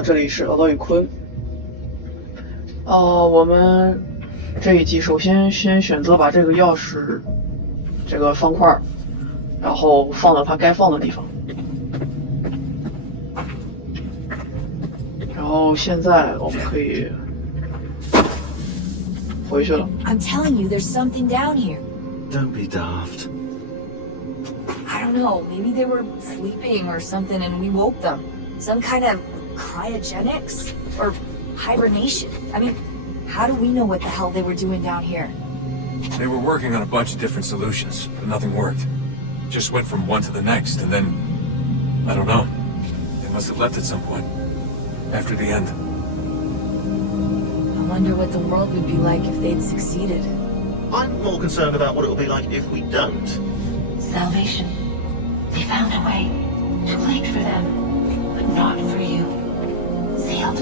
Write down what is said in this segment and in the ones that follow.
好，这里是老道与坤。我们这一集首先选择把这个钥匙这个方块，然后放到它该放的地方。然后现在我们可以回去了。I'm telling you, there's something down here. Don't be daft. I don't know, maybe they were sleeping or something and we woke them. Some kind of cryogenics? Or hibernation? I mean, how do we know what the hell they were doing down here? They were working on a bunch of different solutions, but nothing worked. Just went from one to the next, and then... I don't know. They must have left at some point. After the end. I wonder what the world would be like if they'd succeeded. I'm more concerned about what it'll be like if we don't. Salvation. They found a way. Too late for them, but not for you. Sealed.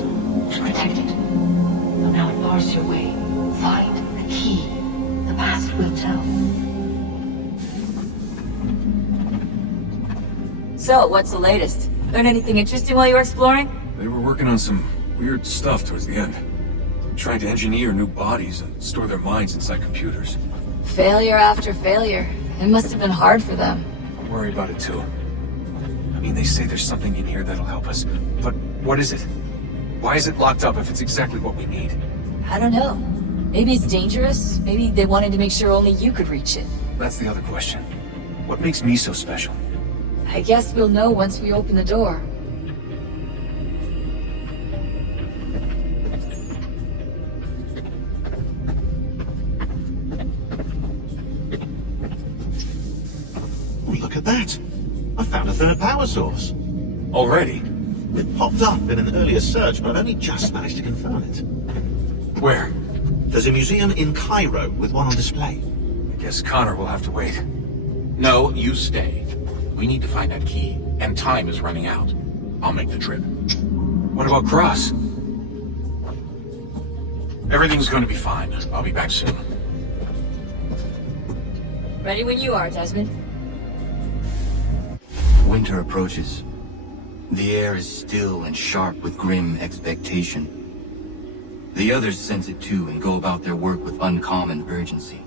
Protected. So now it bars your way. Find the key. The past will tell. So, what's the latest? Learn anything interesting while you were exploring? They were working on some weird stuff towards the end. Trying to engineer new bodies and store their minds inside computers. Failure after failure. It must have been hard for them. I worry about it too. I mean, they say there's something in here that'll help us, but what is it? Why is it locked up if it's exactly what we need? I don't know. Maybe it's dangerous. Maybe they wanted to make sure only you could reach it. That's the other question. What makes me so special? I guess we'll know once we open the door. Look at that. I found a third power source. Already? It popped up in an earlier search, but I've only just managed to confirm it. Where? There's a museum in Cairo with one on display. I guess Connor will have to wait. No, you stay. We need to find that key, and time is running out. I'll make the trip. What about Cross? Everything's going to be fine. I'll be back soon. Ready when you are, Desmond. Winter approaches. The air is still and sharp with grim expectation. The others sense it too and go about their work with uncommon urgency.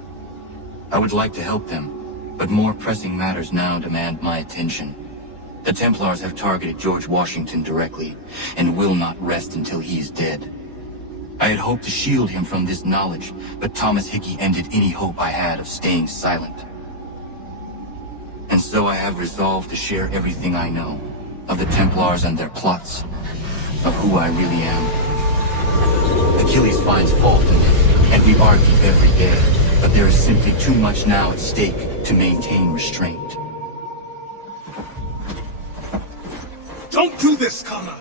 I would like to help them, but more pressing matters now demand my attention. The Templars have targeted George Washington directly, and will not rest until he is dead. I had hoped to shield him from this knowledge, but Thomas Hickey ended any hope I had of staying silent. And so I have resolved to share everything I know, of the Templars and their plots, of who I really am. Achilles finds fault in this, and we argue every day, but there is simply too much now at stake to maintain restraint. Don't do this, Connor!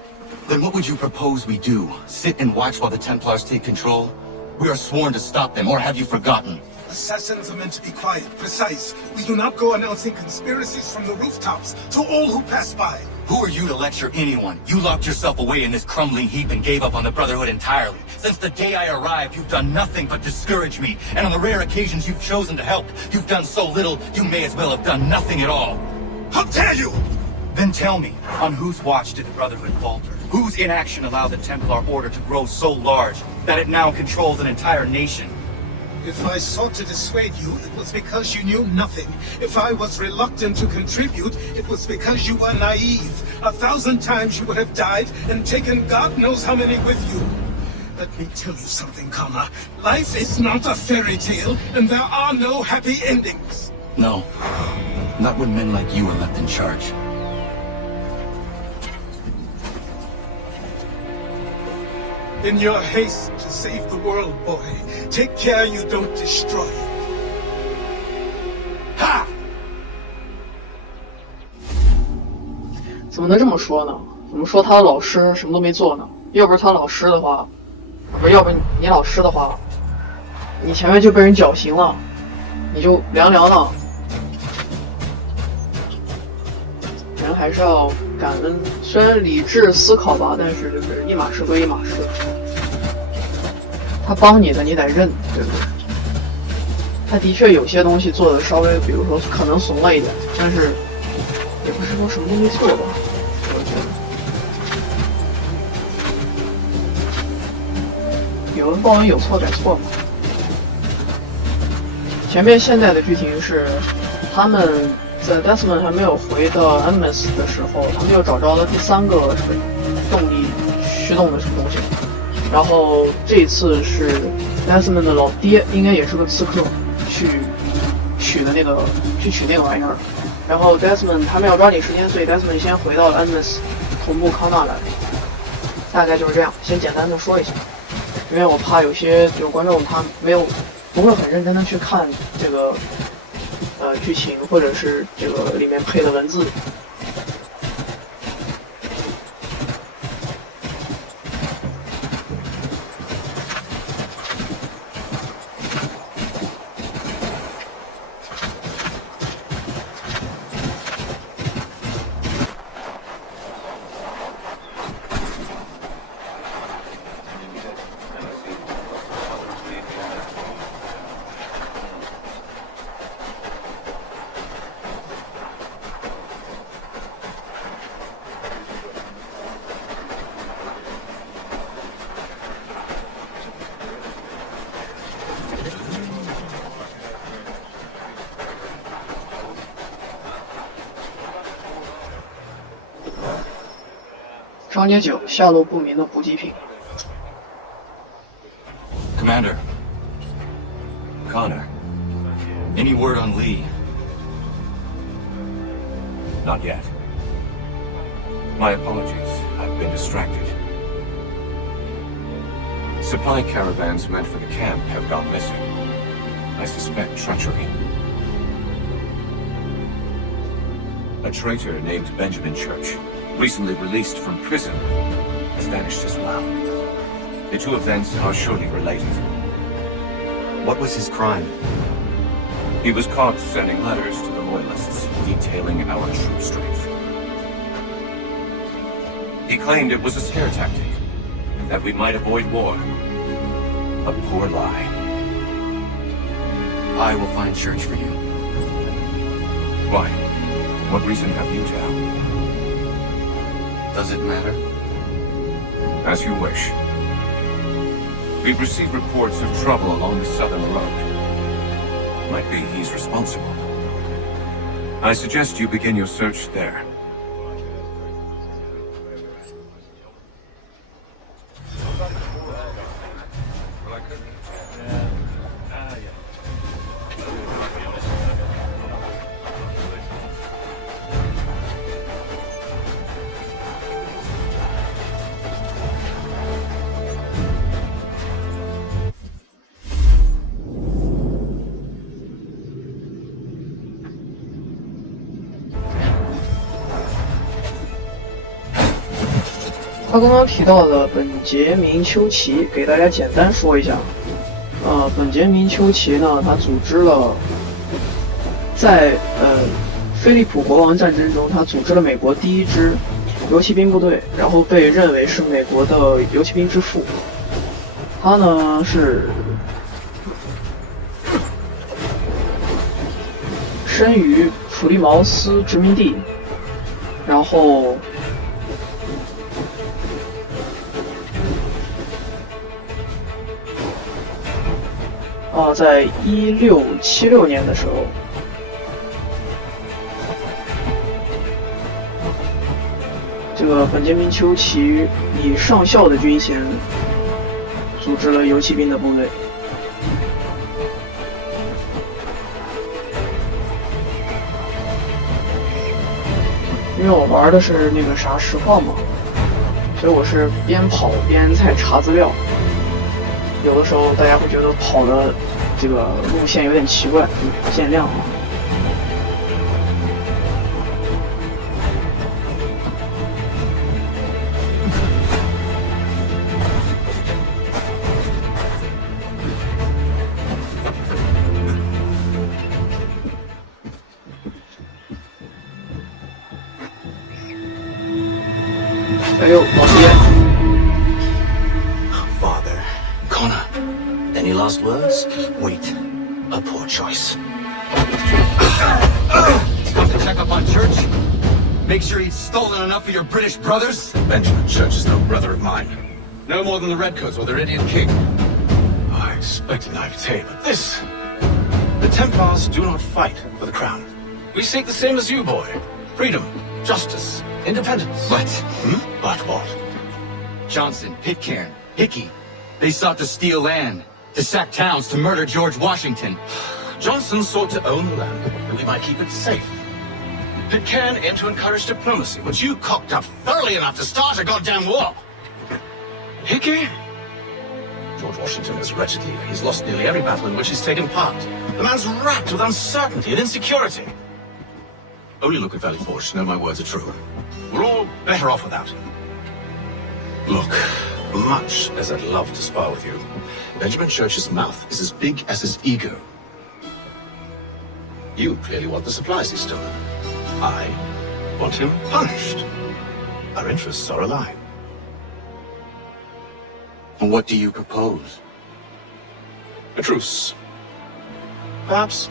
Then what would you propose we do? Sit and watch while the Templars take control? We are sworn to stop them, or have you forgotten? Assassins are meant to be quiet, precise. We do not go announcing conspiracies from the rooftops to all who pass by. Who are you to lecture anyone? You locked yourself away in this crumbling heap and gave up on the Brotherhood entirely. Since the day I arrived, you've done nothing but discourage me. And on the rare occasions you've chosen to help, you've done so little, you may as well have done nothing at all. How dare you! Then tell me, on whose watch did the Brotherhood falter? Whose inaction allowed the Templar Order to grow so large that it now controls an entire nation? If I sought to dissuade you, it was because you knew nothing. If I was reluctant to contribute, it was because you were naive. 1,000 times you would have died and taken God knows how many with you. Let me tell you something, Connor. Life is not a fairy tale, and there are no happy endings. No, not when men like you are left in charge. In your haste to save the world, boy, take care you don't destroy it. Ha! 怎么能这么说呢？怎么说他的老师什么都没做呢？要不是他老师的话，不是，要不你老师的话，你前面就被人绞刑了，你就凉凉了。人还是要感恩，虽然理智思考吧，但是就是一码事归一码事。他帮你的，你得认，对不对？他的确有些东西做的稍微，比如说可能怂了一点，但是也不是说什么都没做吧，我觉得。有恩报恩，有错改错嘛。前面现在的剧情是，他们在 Desmond 还没有回到 Amos 的时候，他们又找着了第3个动力驱动的什么东西。然后这一次是 Desmond 的老爹，应该也是个刺客，去取那个玩意儿。然后 Desmond 他们要抓紧时间，所以 Desmond 先回到了 Amos 同步康纳来。大概就是这样，先简单的说一下，因为我怕有些观众他不会很认真的去看这个剧情，或者是这个里面配的文字。章节9，下落不明的补给品。Commander. Connor. Any word on Lee? Not yet. My apologies. I've been distracted. Supply caravans meant for the camp have gone missing. I suspect treachery. A traitor named Benjamin Church, recently released from prison, has vanished as well. The two events are surely related. What was his crime? He was caught sending letters to the Loyalists detailing our troop strength. He claimed it was a scare tactic, and that we might avoid war. A poor lie. I will find Church for you. Why? What reason have you to help? Does it matter? As you wish. We've received reports of trouble along the southern road. Might be he's responsible. I suggest you begin your search there.他刚刚提到的本杰明·丘奇，给大家简单说一下。本杰明·丘奇呢，他组织了在菲利普国王战争中，他组织了美国第一支游骑兵部队，然后被认为是美国的游骑兵之父。他呢是生于普利茅斯殖民地，然后在1676年的时候，这个本杰明·丘奇以上校的军衔组织了游骑兵的部队。因为我玩的是那个实况嘛，所以我是边跑边在查资料。有的时候大家会觉得跑的这个路线有点奇怪，见谅。哎呦，老爹！ Any last words? Wait. A poor choice. Come to check up on Church? Make sure he's stolen enough of your British brothers? Benjamin Church is no brother of mine. No more than the Redcoats or their Indian king. I expected naivete, but this... The Templars do not fight for the crown. We seek the same as you, boy. Freedom, justice, independence. But But what? Johnson, Pitcairn, Hickey, they sought to steal land, to sack towns, to murder George Washington. Johnson sought to own the land, that we might keep it safe. Pitcairn aimed to encourage diplomacy, but you cocked up thoroughly enough to start a goddamn war. Hickey? George Washington is a wretched leader. He's lost nearly every battle in which he's taken part. The man's racked with uncertainty and insecurity. Only look at Valley Forge to know my words are true. We're all better off without him. Look, much as I'd love to spar with you, Benjamin Church's mouth is as big as his ego. You clearly want the supplies he's stolen. I want him punished. Our interests are aligned. And what do you propose? A truce. Perhaps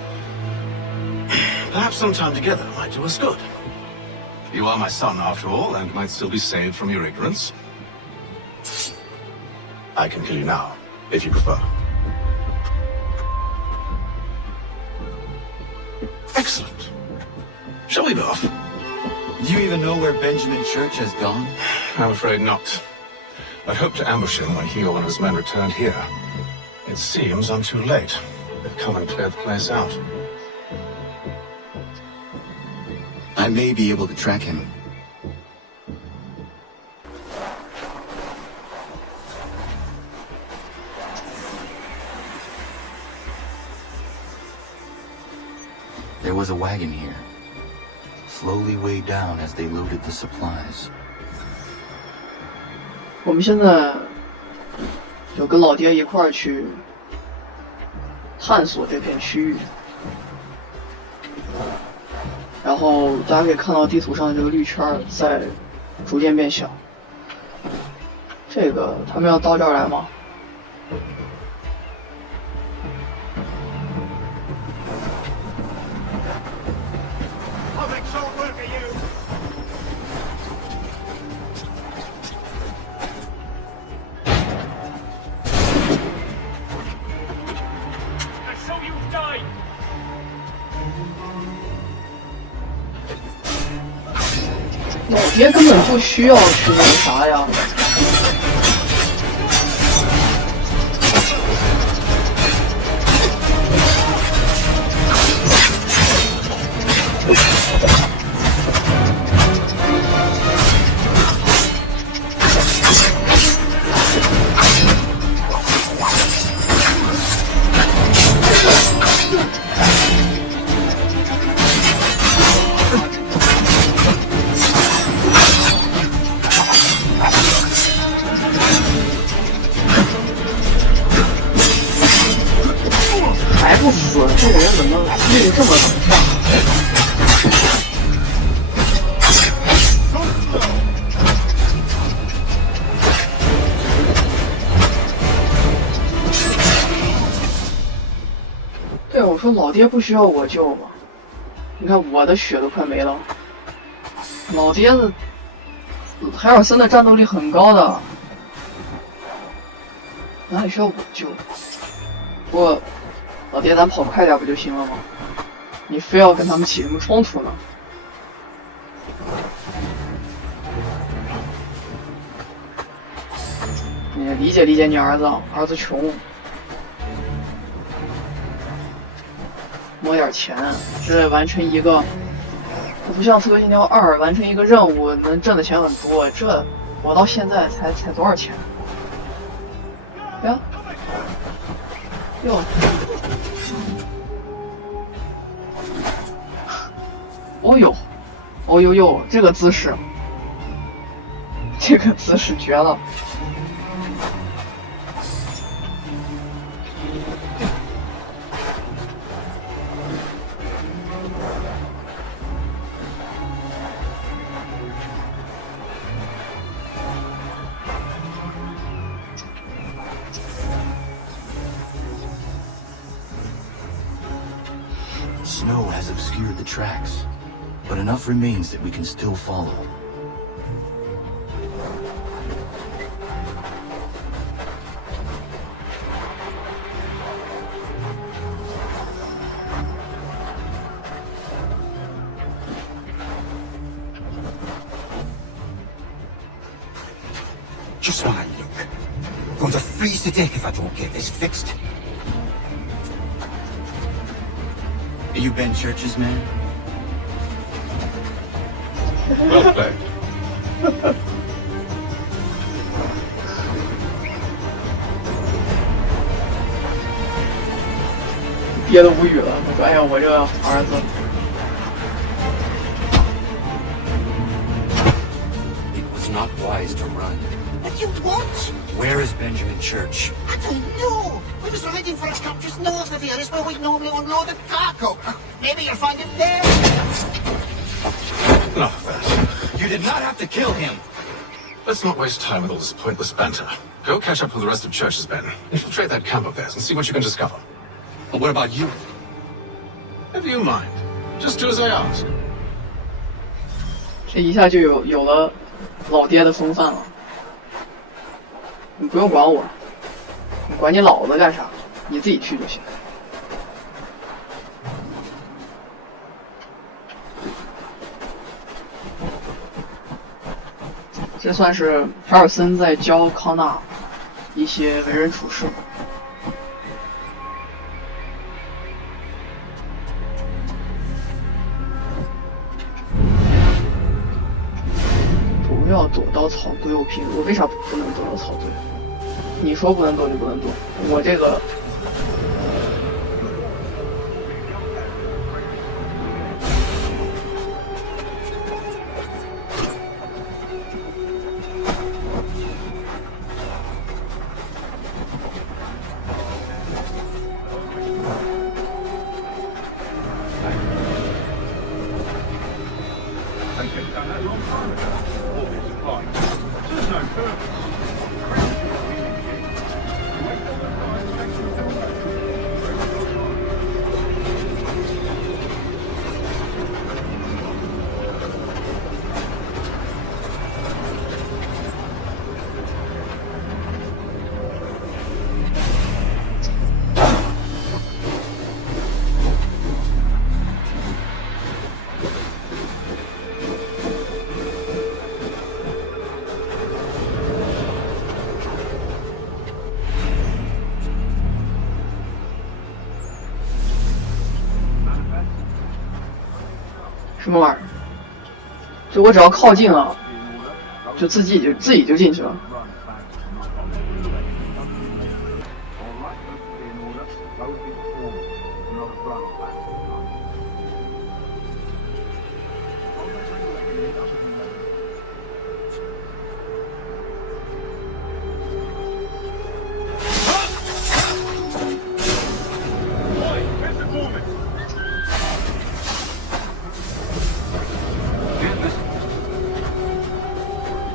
some time together might do us good. You are my son, after all, and might still be saved from your ignorance. I can kill you now, if you prefer. Excellent. Shall we be off? Do you even know where Benjamin Church has gone? I'm afraid not. I'd hoped to ambush him when he or one of his men returned here. It seems I'm too late. They've come and cleared the place out. I may be able to track him. There was a wagon here, slowly weighed down as they loaded the supplies. 我们现在就跟老爹一块儿去探索这片区域，然后大家可以看到地图上的这个绿圈在逐渐变小。这个他们要到这儿来吗？老爹根本不需要去那个啥呀。还不死，这个人怎么命这么短？对，我说老爹不需要我救吗？你看我的血都快没了，老爹的海尔森的战斗力很高的，哪里需要我救？不过老爹，咱跑快点不就行了吗？你非要跟他们起什么冲突呢？你理解理解你儿子，儿子穷，摸点钱，这完成一个，不像《刺客信条2》完成一个任务能挣的钱很多，这我到现在才多少钱？呀，哟。哦呦，哦呦呦，这个姿势绝了！Snow has obscured the tracks, but enough remains that we can still follow. Just smile, Luke. I'm going to freeze to death if I don't get this fixed. Are you Ben Church's man? Well played. 憋得无语了。他说：“哎呀，我这个儿子。” It was not wise to run. But you what? Where is Benjamin Church? I don't know. We was riding for a stop just north of here. It's where we normally unload the cargo. Maybe you'll find him there. Enough of that. You did not have to kill him. Let's not waste time with all this pointless banter. Go catch up with the rest of Church's men. Infiltrate that camp of theirs and see what you can discover. But what about you? Never you mind. Just do as I ask. 这一下就有了老爹的风范了。你不用管我，你管你老子干啥？你自己去就行。这算是海尔森在教康纳一些为人处事。不要躲到草堆，我凭我为啥不能躲到草堆？你说不能躲就不能躲，我这个。什么玩意儿？就我只要靠近了，就自己就进去了。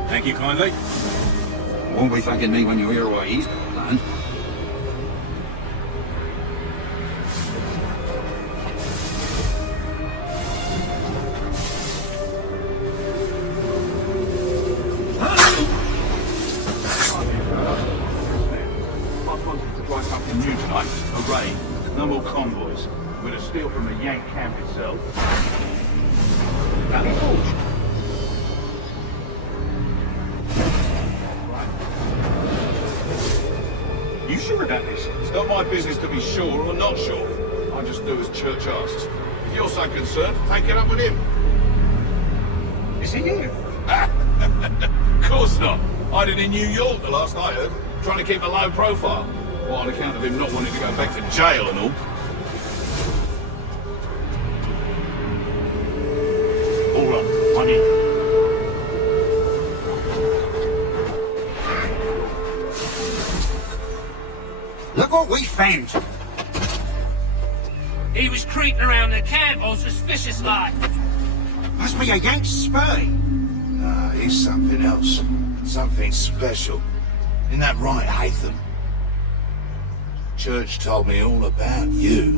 Thank you kindly. Won't be thanking me when you hear why he's got land. New tonight, a raid. No more convoys. We're gonna steal from the Yank camp itself. Valley Forge. You sure about this? It's not my business to be sure or not sure. I just do as Church asks. If you're so concerned, take it up with him. Is it you? Of course not. Hiding in New York the last I heard, trying to keep a low profile. Well, on account of him not wanting to go back to jail and all. All right, I need. Look what we found. He was creeping around the camp all suspicious like. Must be a Yank spy. Nah, he's something else. Something special. Isn't that right, Hatham? Church told me all about you.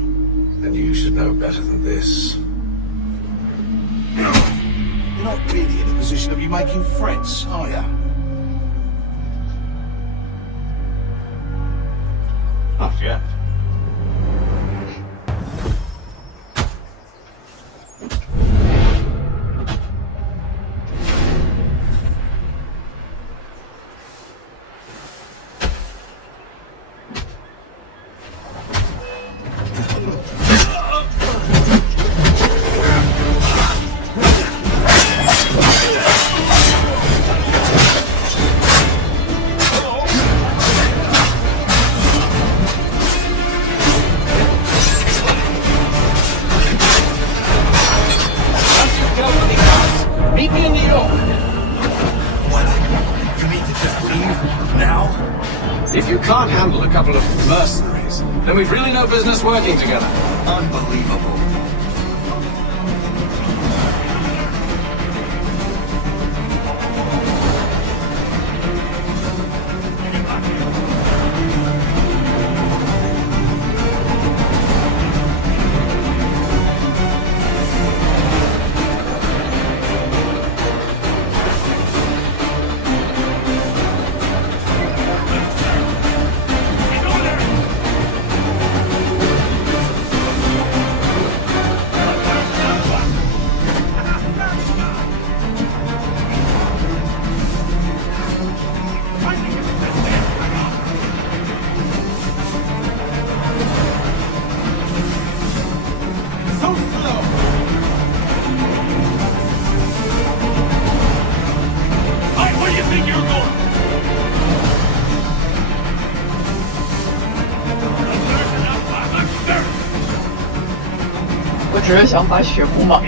Then you should know better than this. You're not really in a position to be making threats, are you? Not yet. If you can't handle a couple of mercenaries, then we've really no business working together. Unbelievable.我只是想把血补满。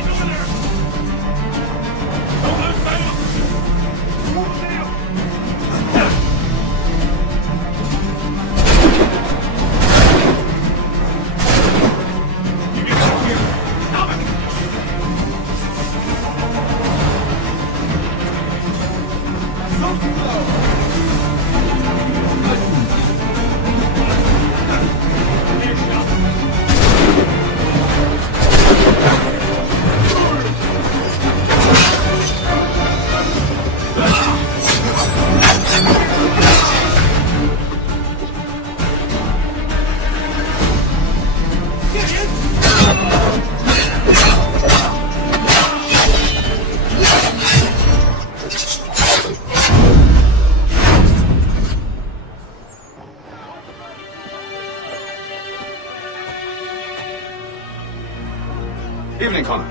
Evening, Connor.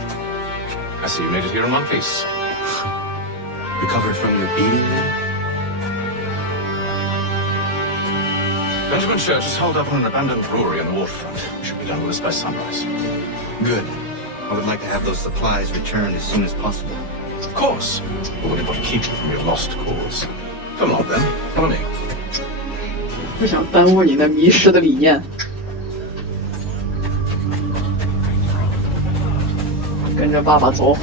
I see you made it here in one piece. Recovered from your beating then? Benjamin Church is holed up on an abandoned brewery on the waterfront. We should be done with this by sunrise. Good. I would like to have those supplies returned as soon as possible. Of course. We've only got to keep you from your lost cause. Come on, then. Follow me. 不想耽误你那迷失的理念。跟着爸爸走。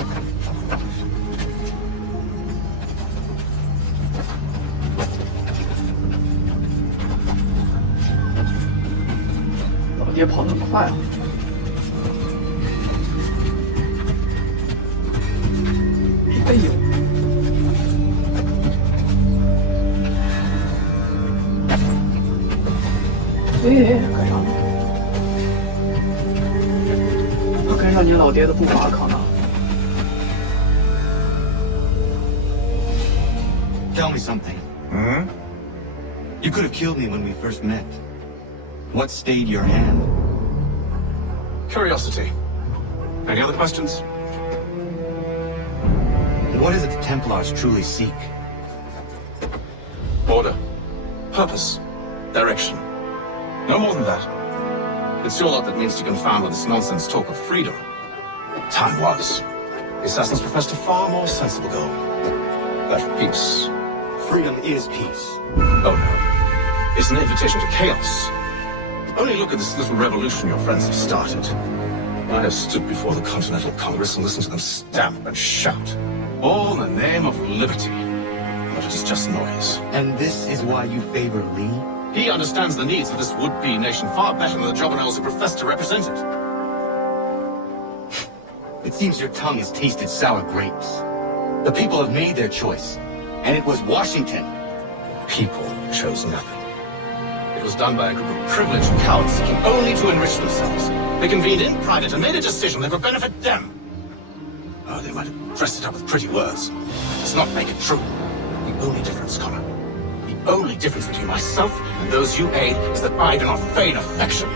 老爹跑得很快啊！哎呦！哎，干啥呢？要跟上你老爹的步伐，康纳。Tell me something. Hmm? You could have killed me when we first met. What stayed your hand? Curiosity. Any other questions? What is it the Templars truly seek? Order. Purpose. Direction. No more than that. It's your lot that means to confound with this nonsense talk of freedom. Time was. The assassins professed a far more sensible goal. That of peace. Freedom is peace. Oh no. It's an invitation to chaos. Only look at this little revolution your friends have started. I have stood before the Continental Congress and listened to them stamp and shout. All in the name of liberty. But it is just noise. And this is why you favor Lee? He understands the needs of this would-be nation far better than the jobberknolls who profess to represent it. It seems your tongue has tasted sour grapes. The people have made their choice, and it was Washington. People chose nothing. It was done by a group of privileged cowards seeking only to enrich themselves. They convened in private and made a decision that would benefit them. Oh, they might have dressed it up with pretty words. Does not make it true. The only difference, Connor, the only difference between myself and those you aid is that I do not feign affection.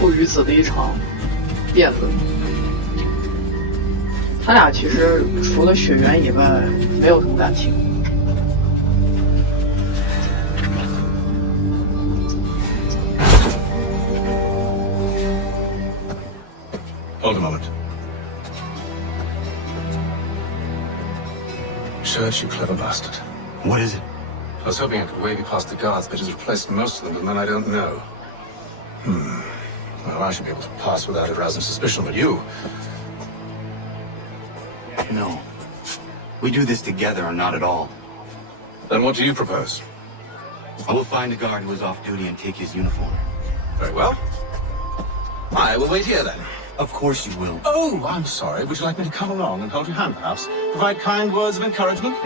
父与子的一场辩论。他俩其实除了血缘以外，没有什么感情。Hold a moment. Church, you clever bastard. What is it? I was hoping I could wave you past the guards, but has replaced most of them with men I don't know. Well, I should be able to pass without arousing suspicion, but you... No. We do this together or not at all. Then what do you propose? I will find the guard who is off duty and take his uniform. Very well. I will wait here then. Of course you will. Oh, I'm sorry. Would you like me to come along and hold your hand, perhaps? Provide kind words of encouragement?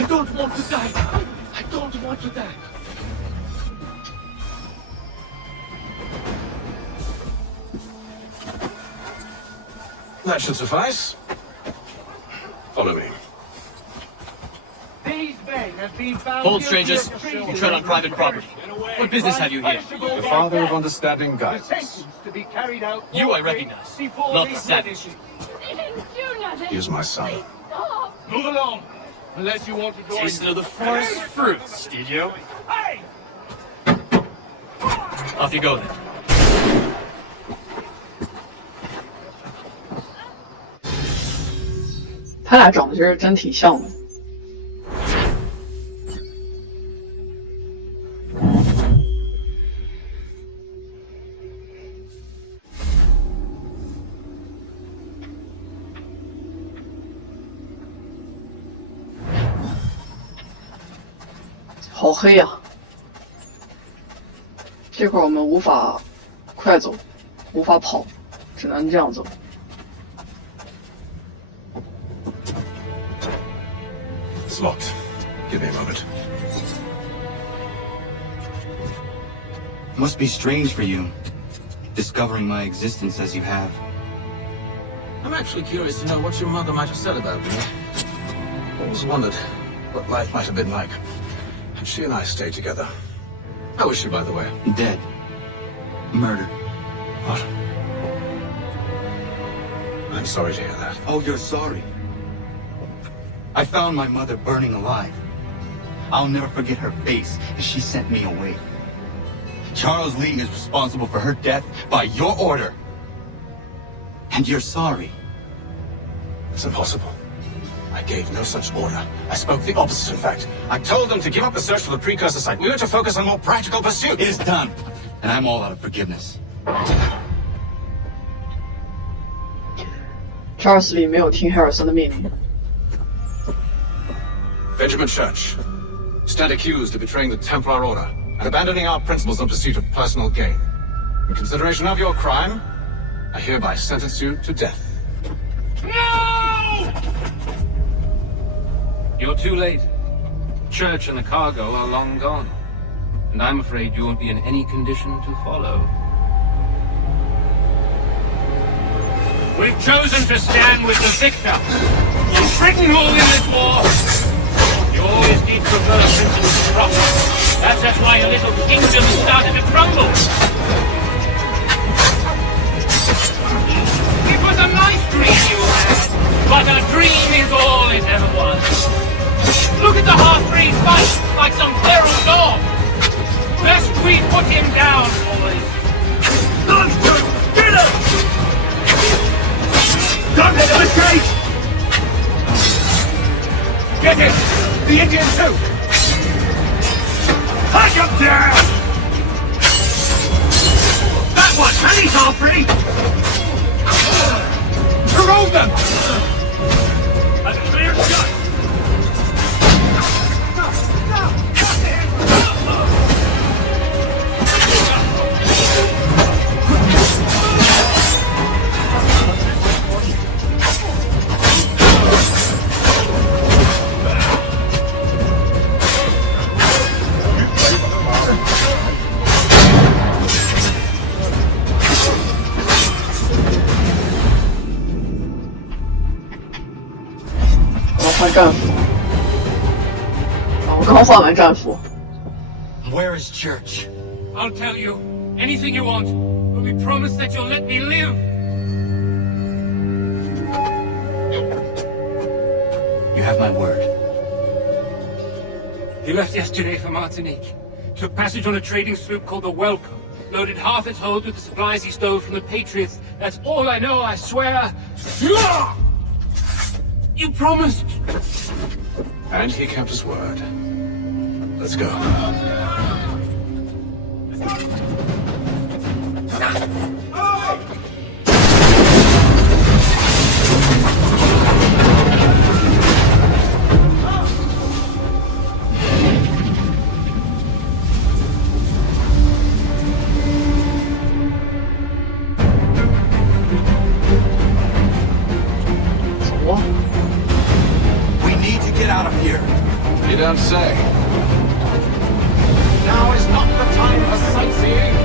I don't want to die. I don't want to die. That should suffice. Follow me. These men have been found Hold, guilty of strangers. treason. You tread on private property. What business have you here? The father of understanding The guidance. sentence to be carried out You I forthwith recognize, before not the the savage. witnesses. He is my son. Move along, unless you want to join Tasted of the forest fruits, did you? Hey! Off you go then. 他俩长得其实真挺像的。好黑呀！这块我们无法快走，无法跑，只能这样走。 It's locked. Give me a moment. Must be strange for you, discovering my existence as you have. I'm actually curious to know what your mother might have said about me. Always wondered what life might have been like had she and I stayed together. How is she, by the way? Dead. Murdered. What? I'm sorry to hear that. Oh, you're sorry. I found my mother burning alive. I'll never forget her face as she sent me away. Charles Lee is responsible for her death by your order. And you're sorry. It's impossible. I gave no such order. I spoke the opposite, in fact. I told them to give up the search for the precursor site. We were to focus on more practical pursuits. It is done, and I'm all out of forgiveness. Charles Lee 没有听海尔森的命令。 Benjamin Church, stand accused of betraying the Templar Order and abandoning our principles in pursuit of personal gain. In consideration of your crime, I hereby sentence you to death. No! You're too late. Church and the cargo are long gone. And I'm afraid you won't be in any condition to follow. We've chosen to stand with the victor. Britain will win this war. Your my little kingdom started to crumble. It was a nice dream you had, but a dream is all it ever was. Look at the half-breed fight like some feral dog. Best we put him down, boys. Those two, get him! Don't let him escape! Get him! The Indian too! Take him down! That one! And he's half-breed! Corrode them! A clear shot!换战服。我刚换完战服。Where is Church? I'll tell you. Anything you want. But we promise that you'll let me live. You have my word. He left yesterday for Martinique. Took passage on a trading sloop called the Welcome. Loaded half its hold with the supplies he stole from the Patriots. That's all I know, I swear. You promised. And he kept his word. Let's go. You don't say. Now is not the time for sightseeing.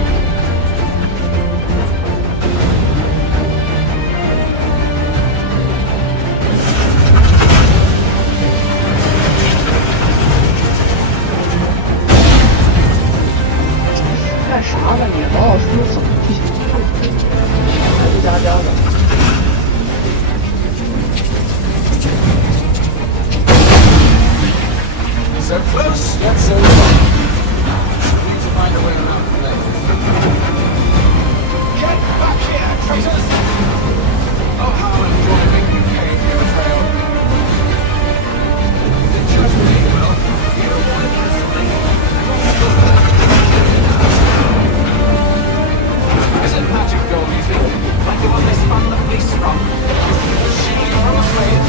干啥呢你？老老实实走就行，还不加加的。So close, yet so far. We need to find a way around the place. Get back here, traitors! Oh, how I enjoy making you pay for your betrayal. You didn't judge me, well, you don't want to kiss me. Is it magic gold, you think? Like the one they spun the fleece from? The shield from a blade?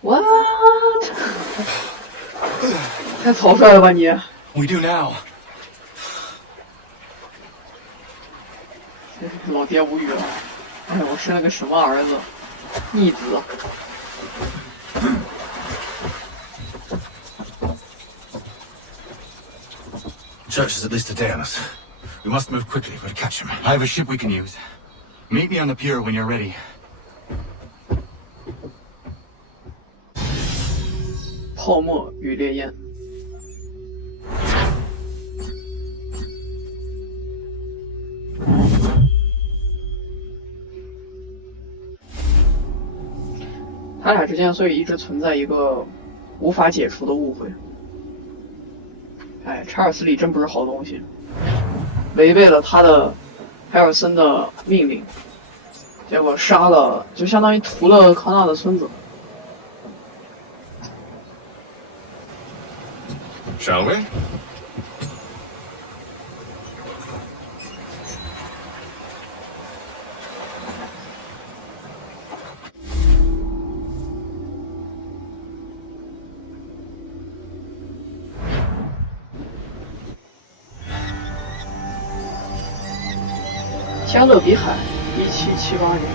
What？ 太草率了吧你 We do now. 真是老爹无语了。哎，我生了个什么儿子？逆子。Church is at least a day on us. We must move quickly if we're to catch him. I have a ship we can use. Meet me on the pier when you're ready. 泡沫与烈焰。他俩之间所以一直存在一个无法解除的误会。哎，查尔斯里真不是好东西，违背了他的海尔森的命令，结果杀了，就相当于屠了康纳的孙子。Shall we? 加勒比海，1778年。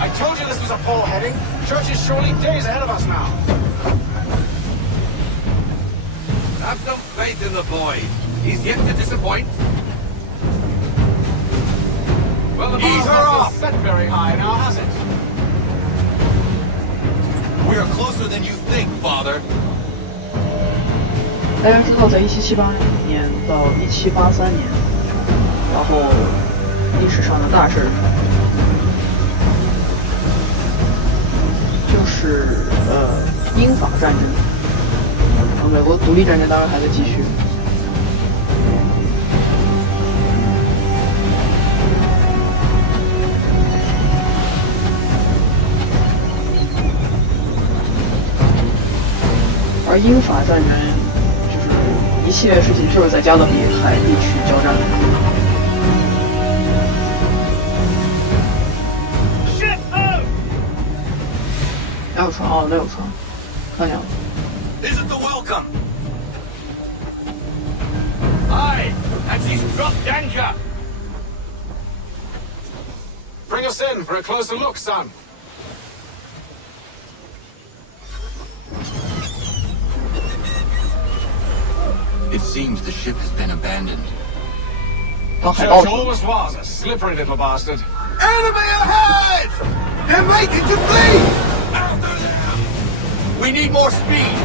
I told you this was a pole heading. Church is surely days ahead of us now. Have some faith in the boy. He's yet to disappoint. Well, the Ease bar's her not off. set very high now, has it? We are closer than you think, Father. 大家知道，在1778年到1783年，然后历史上的大事就是英法战争，然后美国独立战争当然还在继续。而英法战争就是一系列事情，就是在加勒比海地区交战。哪有船啊？哪有船？看见了。 Isn't the welcome? Aye, and she's dropped danger. Bring us in for a closer look, son. It seems the ship has been abandoned. 当海盗 Church always was a slippery little bastard. Enemy ahead! They're making to flee! After them! We need more speed!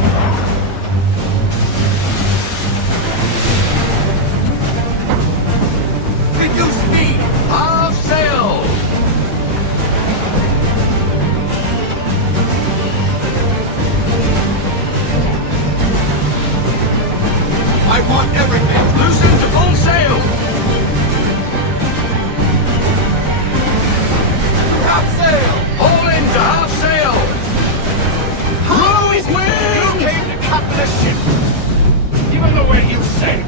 Reduce speed! Half sail! I want everything! Loosen to full sail! Half sail! All in to half sail. Row You wind! came to captain a ship. Even the way you said.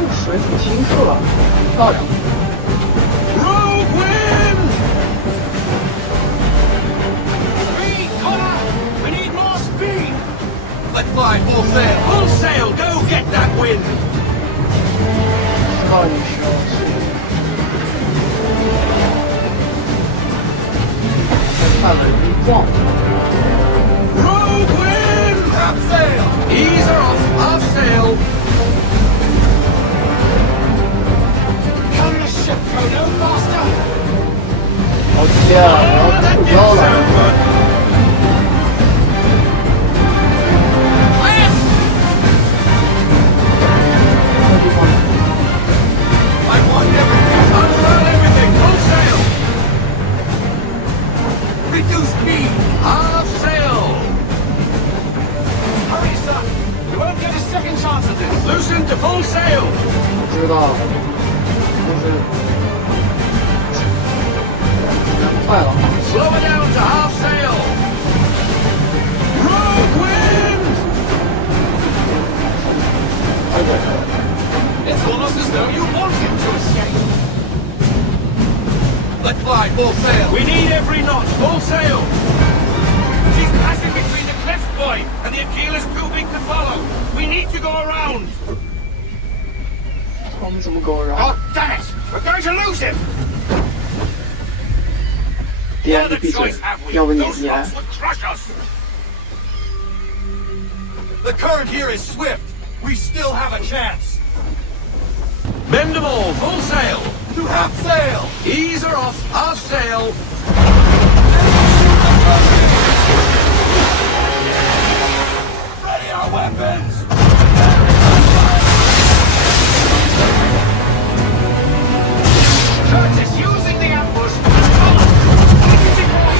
Oh, 水土清澈，漂亮。 Row wind! Speed, Connor! We need more speed. Let's fly full sail! Full sail. Go get that wind. 知道你需要速度。太快了，容易撞。 Row wind! Half sail! Ease her off. Half sail. Can the ship go no faster? 好天啊，然后触礁了。 那地方 I want everything! Unfurl everything. Full sail. Reduce speed! Half sail. Hurry, son. We won't get a second chance at this. Loosen to full sail. 知道，就是快了。 Slow her down to half sail. Row wind! It's almost as though you want him to escape. Let's fly full sail! We need every knot. Full sail. She's passing between the cliffs, boy, and the Aquila's too big to follow. We need to go around. 我们怎么狗绕？ Oh, damn it! We're going to lose him! 爹， What 你 other 闭嘴 choice have！we? 要不你 Those 你来 rocks。would crush us. The current here is swift! We still have a chance! Bend them all. Full sail. To half sail! Ease her off. Half sail. Ready our weapons! Curtis using the ambush. Focusing more.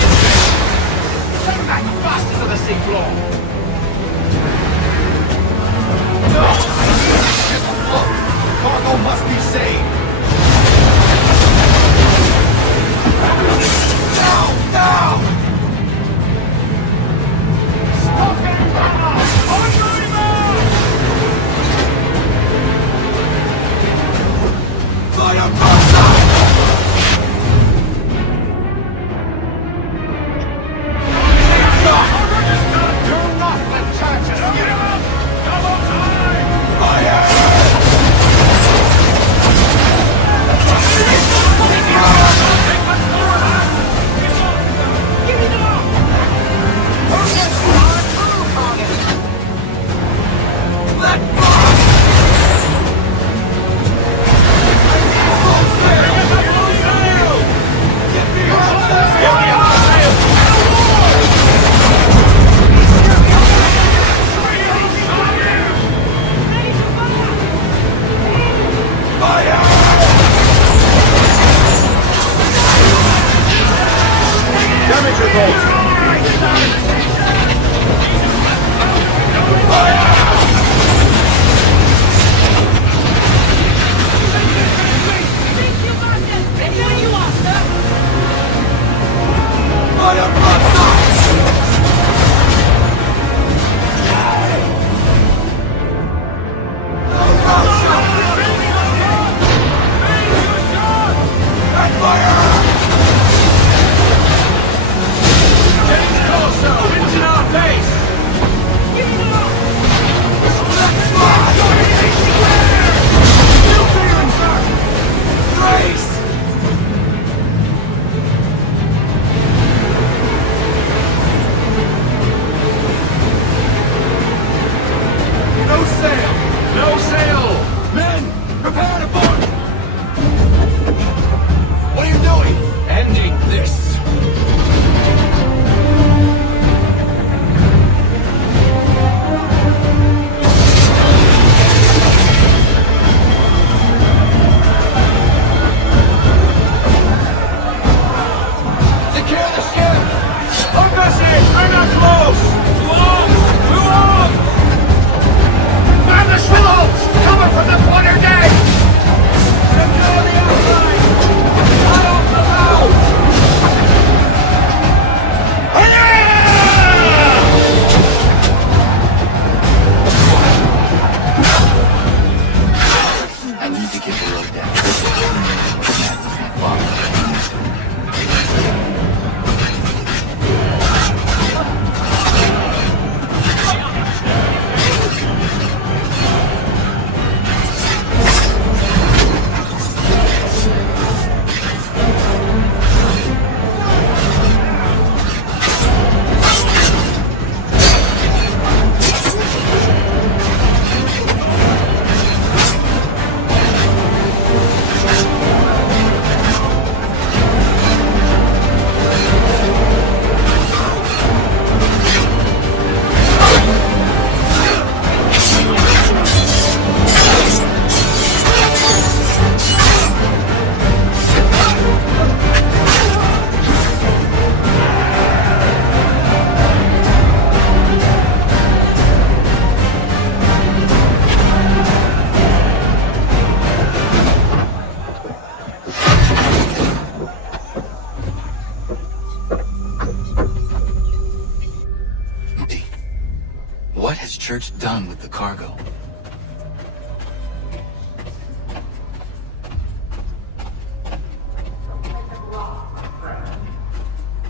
Church done with the cargo?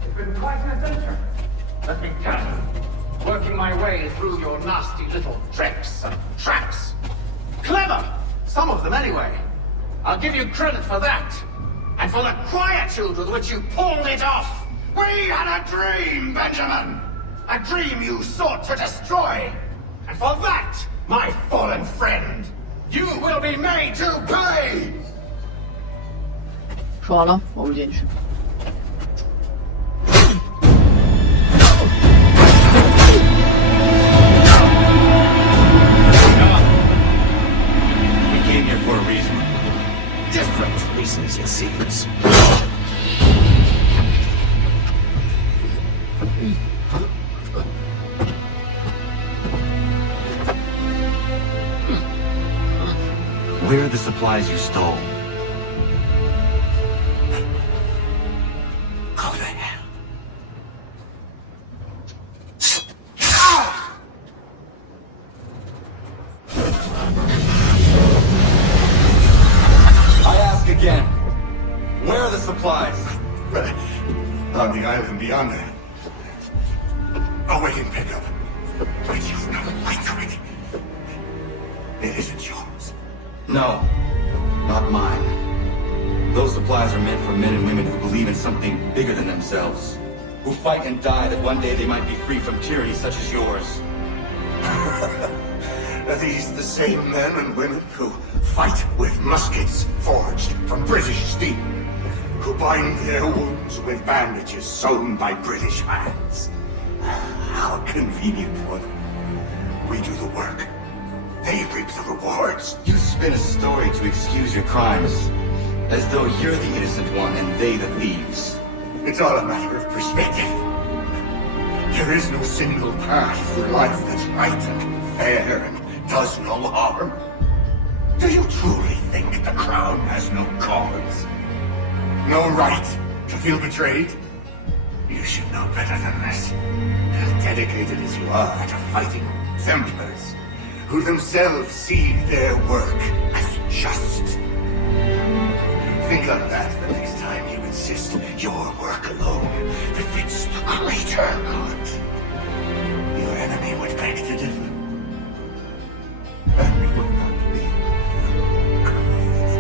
It's been quite an adventure. Let me tell you. Working my way through your nasty little tricks and traps. Clever! Some of them anyway. I'll give you credit for that. And for the quietude with which you pulled it off. We had a dream, Benjamin! A dream you sought to destroy. And for that, my fallen friend, you will be made to pay! 说完了，我们进去。We came here for a reason. Different reasons, it seems. Where are the supplies you stole? Go to hell. I ask again. Where are the supplies? On the island beyond there. Awaiting pickup. But you've no right to it. It isn't yours. No, not mine. Those supplies are meant for men and women who believe in something bigger than themselves. Who fight and die that one day they might be free from tyranny such as yours. Are these the same men and women who fight with muskets forged from British steel? Who bind their wounds with bandages sewn by British hands? How convenient for them. We do the work. They reap the rewards. You spin a story to excuse your crimes, as though you're the innocent one and they the thieves. It's all a matter of perspective. There is no single path through life that's right and fair and does no harm. Do you truly think the crown has no cause? No right to feel betrayed? You should know better than this. As dedicated as you are to fighting Templars, who themselves see their work as just. Think on that the next time you insist your work alone befits the greater good. Your enemy would beg to differ. And it would not be correct.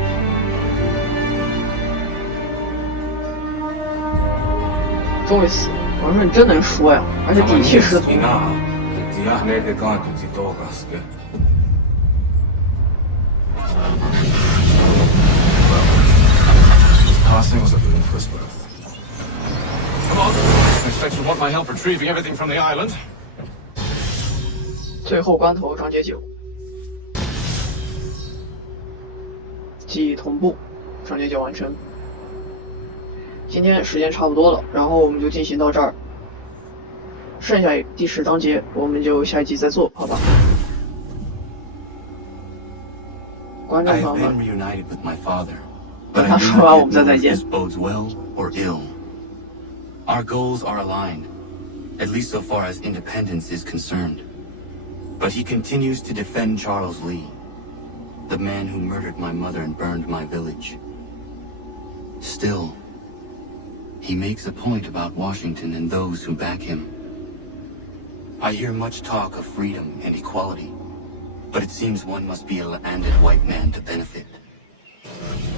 终于死了！我说你真能说呀，而且底气十足。 Passing was a boon for us both. Come on. I expect you want my help retrieving everything from the island. 最后关头章节9，记忆同步，章节9完成。今天时间差不多了，然后我们就进行到这儿。剩下第10章节，我们就下一集再做，好吧？观众朋友 I've 们 been，reunited with my father. 等 But 他 I do 说完，我 not 们再 yet know 再 if 见 this。bodes well or ill. Our goals are aligned, at least so far as independence is concerned. But he continues to defend Charles Lee, the man who murdered my mother and burned my village. Still, he makes a point about Washington and those who back him. I hear much talk of freedom and equality, but it seems one must be a landed white man to benefit.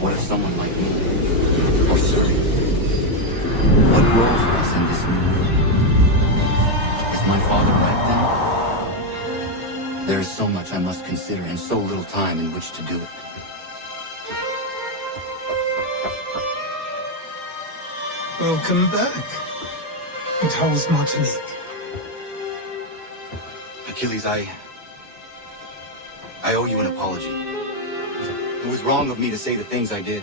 What if someone like me, or Surrey? What role for us in this new world? Is my father right then? There is so much I must consider and so little time in which to do it. Welcome back. And how's Martinique? Achilles, I owe you an apology. It was wrong of me to say the things I did.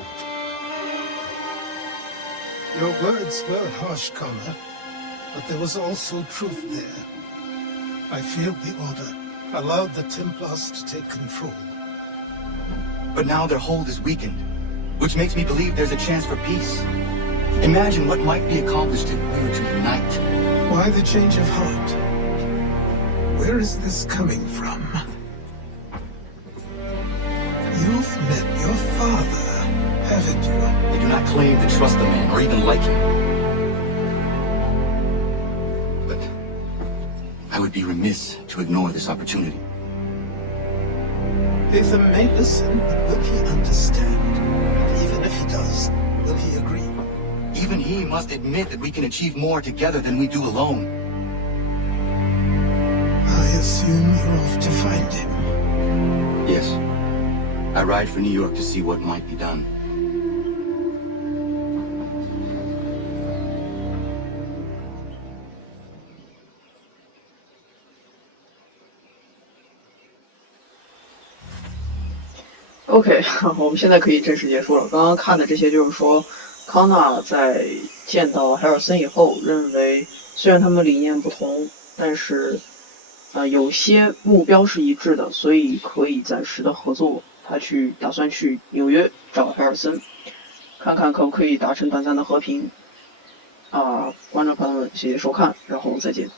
Your words were harsh, Connor, but there was also truth there. I failed the order, allowed the Templars to take control. But now their hold is weakened, which makes me believe there's a chance for peace. Imagine what might be accomplished if we were to unite. Why the change of heart? Where is this coming from? You've met your father, haven't you? I do not claim to trust the man or even like him. But I would be remiss to ignore this opportunity. Nathan may listen, but will he understand? And even if he does, will he agree? Even he must admit that we can achieve more together than we do alone. I assume you're off to find him. Yes. I ride for New York to see what might be done. OK， 我们现在可以正式结束了。刚刚看的这些就是说，康纳在见到海尔森以后，认为虽然他们理念不同，但是有些目标是一致的，所以可以暂时的合作。他打算去纽约找海尔森，看看可不可以达成短暂的和平。观众朋友们，谢谢收看，然后再见。